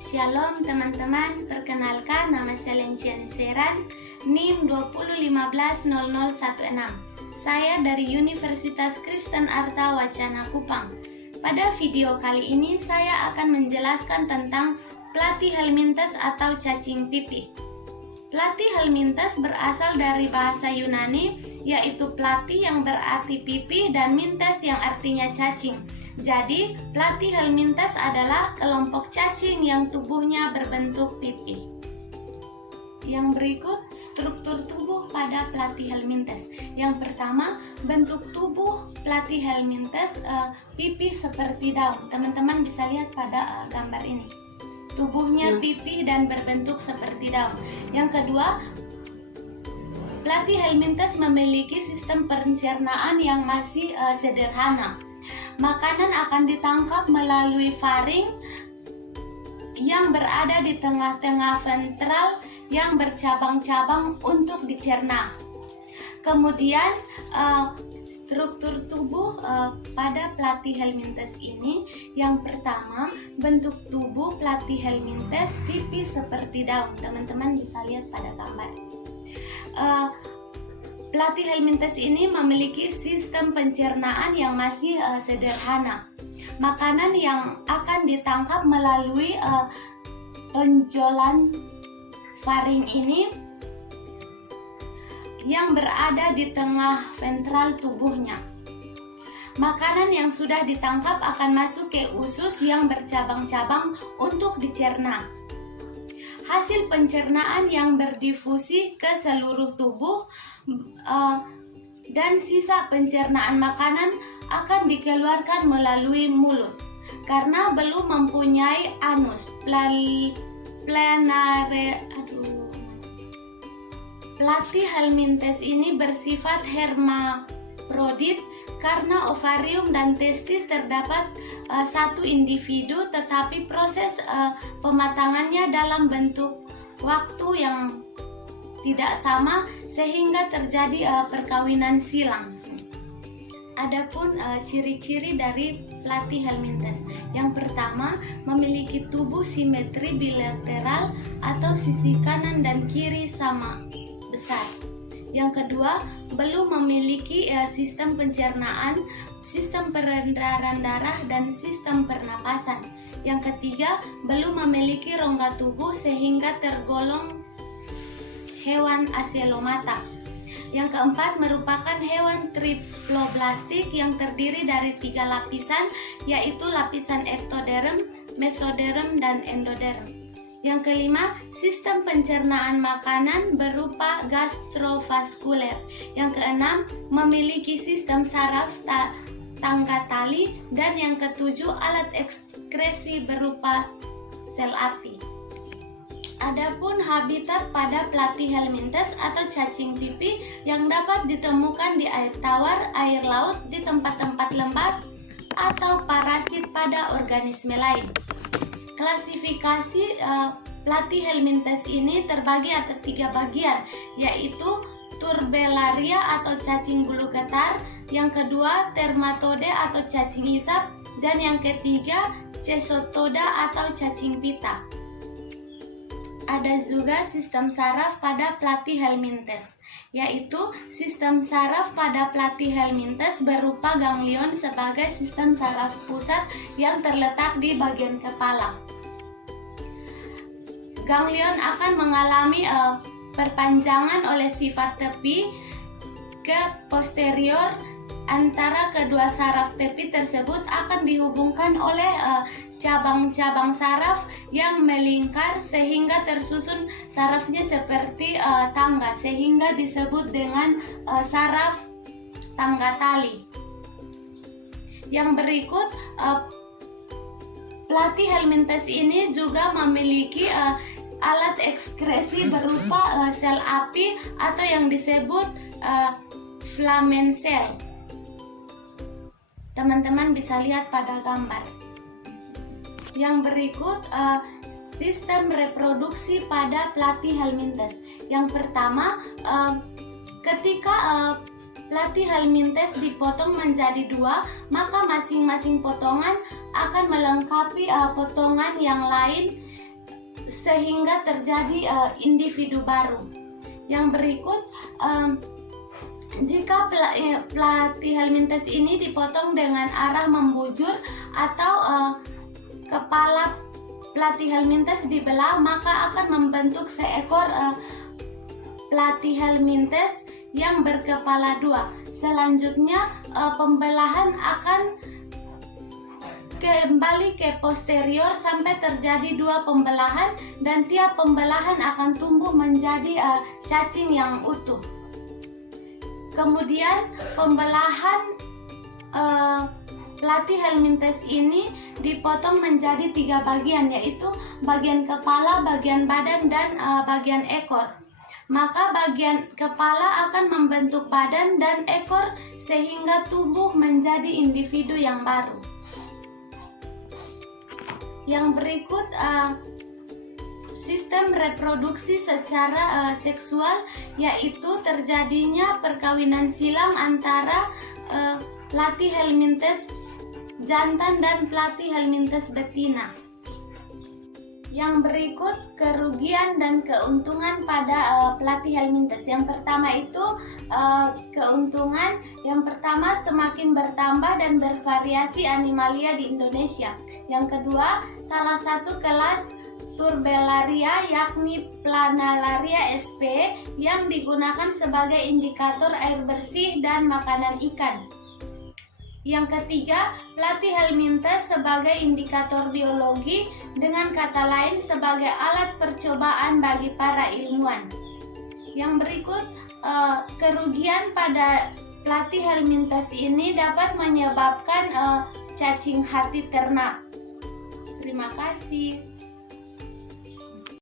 Shalom teman-teman, perkenalkan nama saya Lencian Seran, NIM 2015016. Saya dari Universitas Kristen Arta Wacana Kupang. Pada video kali ini saya akan menjelaskan tentang platyhelminthes atau cacing pipih. Platyhelminthes berasal dari bahasa Yunani, yaitu platy yang berarti pipih dan minthes yang artinya cacing. Jadi, platyhelminthes adalah kelompok cacing yang tubuhnya berbentuk pipih. Yang berikut struktur tubuh pada platyhelminthes. Yang pertama, bentuk tubuh platyhelminthes pipih seperti daun. Teman-teman bisa lihat pada gambar ini. Tubuhnya pipih dan berbentuk seperti daun. Yang kedua, platyhelminthes memiliki sistem pencernaan yang masih sederhana. Makanan akan ditangkap melalui faring yang berada di tengah-tengah ventral yang bercabang-cabang untuk dicerna. Kemudian struktur tubuh pada platyhelminthes ini, yang pertama, bentuk tubuh platyhelminthes pipih seperti daun. Teman-teman bisa lihat pada gambar. Platyhelminthes ini memiliki sistem pencernaan yang masih sederhana. Makanan yang akan ditangkap melalui tonjolan faring ini yang berada di tengah ventral tubuhnya. Makanan yang sudah ditangkap akan masuk ke usus yang bercabang-cabang untuk dicerna. Hasil pencernaan yang berdifusi ke seluruh tubuh dan sisa pencernaan makanan akan dikeluarkan melalui mulut karena belum mempunyai anus. Platyhelminthes ini bersifat hermaprodit karena ovarium dan testis terdapat satu individu, tetapi proses pematangannya dalam bentuk waktu yang tidak sama sehingga terjadi perkawinan silang. Adapun ciri-ciri dari platyhelminthes. Yang pertama, memiliki tubuh simetri bilateral atau sisi kanan dan kiri sama besar. Yang kedua, belum memiliki sistem pencernaan, sistem peredaran darah, dan sistem pernapasan. Yang ketiga, belum memiliki rongga tubuh sehingga tergolong hewan aselomata. Yang keempat, merupakan hewan triploblastik yang terdiri dari 3 lapisan, yaitu lapisan ektoderm, mesoderm, dan endoderm. Yang kelima, sistem pencernaan makanan berupa gastrovaskuler. Yang keenam, memiliki sistem saraf tangga tali. Dan yang ketujuh, alat ekskresi berupa sel api. Adapun habitat pada platyhelminthes atau cacing pipih yang dapat ditemukan di air tawar, air laut, di tempat-tempat lembab, atau parasit pada organisme lain. Klasifikasi platyhelminthes ini terbagi atas 3 bagian, yaitu Turbellaria atau cacing bulu getar, yang kedua Dermatode atau cacing hisap, dan yang ketiga Cestoda atau cacing pita. Ada juga sistem saraf pada platyhelminthes, yaitu sistem saraf pada platyhelminthes berupa ganglion sebagai sistem saraf pusat yang terletak di bagian kepala. Ganglion akan mengalami perpanjangan oleh sifat tepi ke posterior. Antara kedua saraf tepi tersebut akan dihubungkan oleh cabang-cabang saraf yang melingkar sehingga tersusun sarafnya seperti tangga, sehingga disebut dengan saraf tangga tali. Yang berikut, platyhelminthes ini juga memiliki alat ekskresi berupa sel api atau yang disebut filament cell. Teman-teman bisa lihat pada gambar. Yang berikut sistem reproduksi pada platyhelminthes. Yang pertama, ketika platyhelminthes dipotong menjadi 2, maka masing-masing potongan akan melengkapi potongan yang lain sehingga terjadi individu baru. Yang berikut, jika pelatih helminthes ini dipotong dengan arah membujur atau kepala pelatih helminthes dibelah, maka akan membentuk seekor pelatih helminthes yang berkepala dua. Selanjutnya pembelahan akan kembali ke posterior sampai terjadi dua pembelahan, dan tiap pembelahan akan tumbuh menjadi cacing yang utuh. Kemudian pembelahan pelatih helminthes ini dipotong menjadi 3 bagian, yaitu bagian kepala, bagian badan, dan bagian ekor. Maka bagian kepala akan membentuk badan dan ekor sehingga tumbuh menjadi individu yang baru. Yang berikut, sistem reproduksi secara seksual, yaitu terjadinya perkawinan silang antara pelatih helminthes jantan dan pelatih helminthes betina. Yang berikut, kerugian dan keuntungan pada pelatih helminthes. Yang pertama itu keuntungan. Yang pertama, semakin bertambah dan bervariasi animalia di Indonesia. Yang kedua, salah satu kelas Turbellaria yakni Planalaria sp yang digunakan sebagai indikator air bersih dan makanan ikan. Yang ketiga, pelatih helminthes sebagai indikator biologi, dengan kata lain sebagai alat percobaan bagi para ilmuwan. Yang berikut, kerugian pada pelatih helminthes ini dapat menyebabkan cacing hati ternak. Terima kasih.